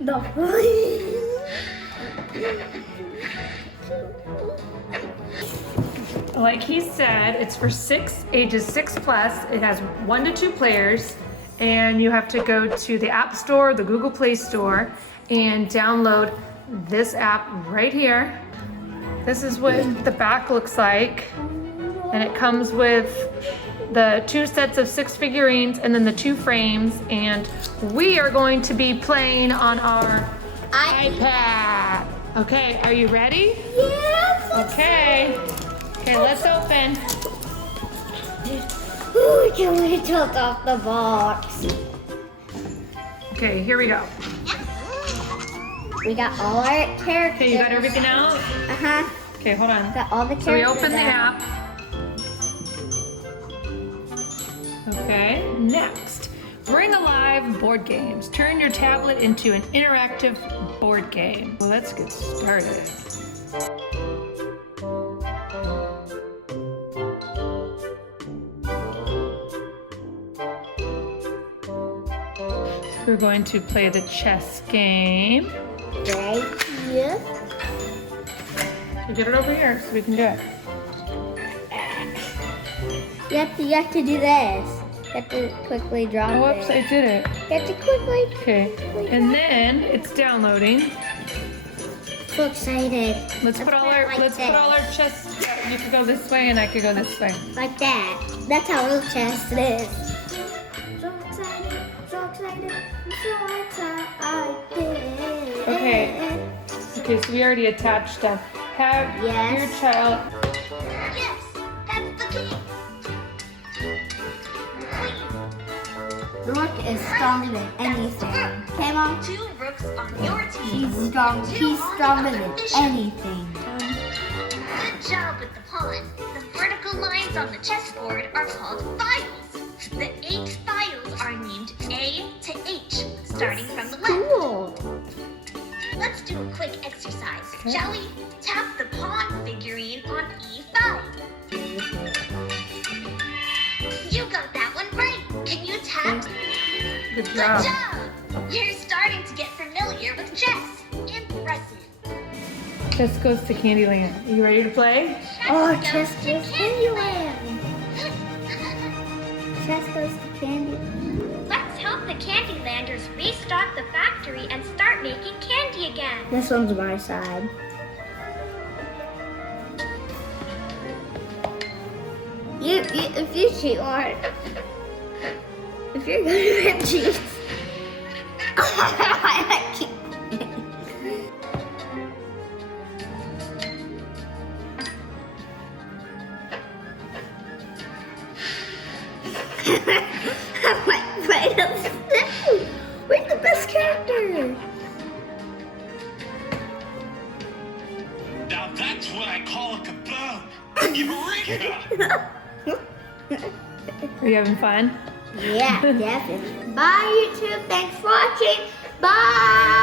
No. Like he said, it's for ages 6 plus. It has 1 to 2 players, and you have to go to the App Store, the Google Play Store, and download this app right here. This is what the back looks like, and it comes with the 2 sets of 6 figurines and then the 2 frames, and we are going to be playing on our iPad. Okay, are you ready? Yes. Okay. Okay, let's open. Ooh, can we tilt off the box? Okay, here we go. We got all our characters. Okay, you got everything out? Uh-huh. Okay, hold on. Got all the characters. So we open the out. app. Okay, next. Bring alive board games. Turn your tablet into an interactive board game. Well, let's get started. We're going to play the chess game. Right here. So get it over here so we can do it. You have to do this. You have to quickly drop Oh, whoops, I it. did it. You have to quickly. Okay, and then it's downloading. So excited. Let's put all our chess. You could go this way and I could go this way. Like that. That's how real chess is. So excited. So excited. So excited. Okay. Okay, so we already attached stuff. Have Yes. your child. Yes, that's the key. Rook is stronger than anything. Okay, Mom? 2 rooks on your team. He's strong. He's stronger than anything. Good job with the pawn. The vertical lines on the chessboard are called files. The 8 files are named A to H, starting from the left. Cool. Let's do a quick exercise, shall we? Tap the pawn figurine on E5. You got that one right. Can you tap? Good Good job. job. You're starting to get familiar with chess. Impressive. Chess goes to Candyland. Are you ready to play? Oh, Goes chess to goes to Candyland. Chess goes to Candy. Let's hope the Candylanders restart the factory and start making candy again. This one's my side. If you cheat hard, if you're good at cheats. Where's the best character? Now that's what I call a kaboom! Eureka! Are you having fun? Yeah, definitely. Bye, YouTube. Thanks for watching. Bye.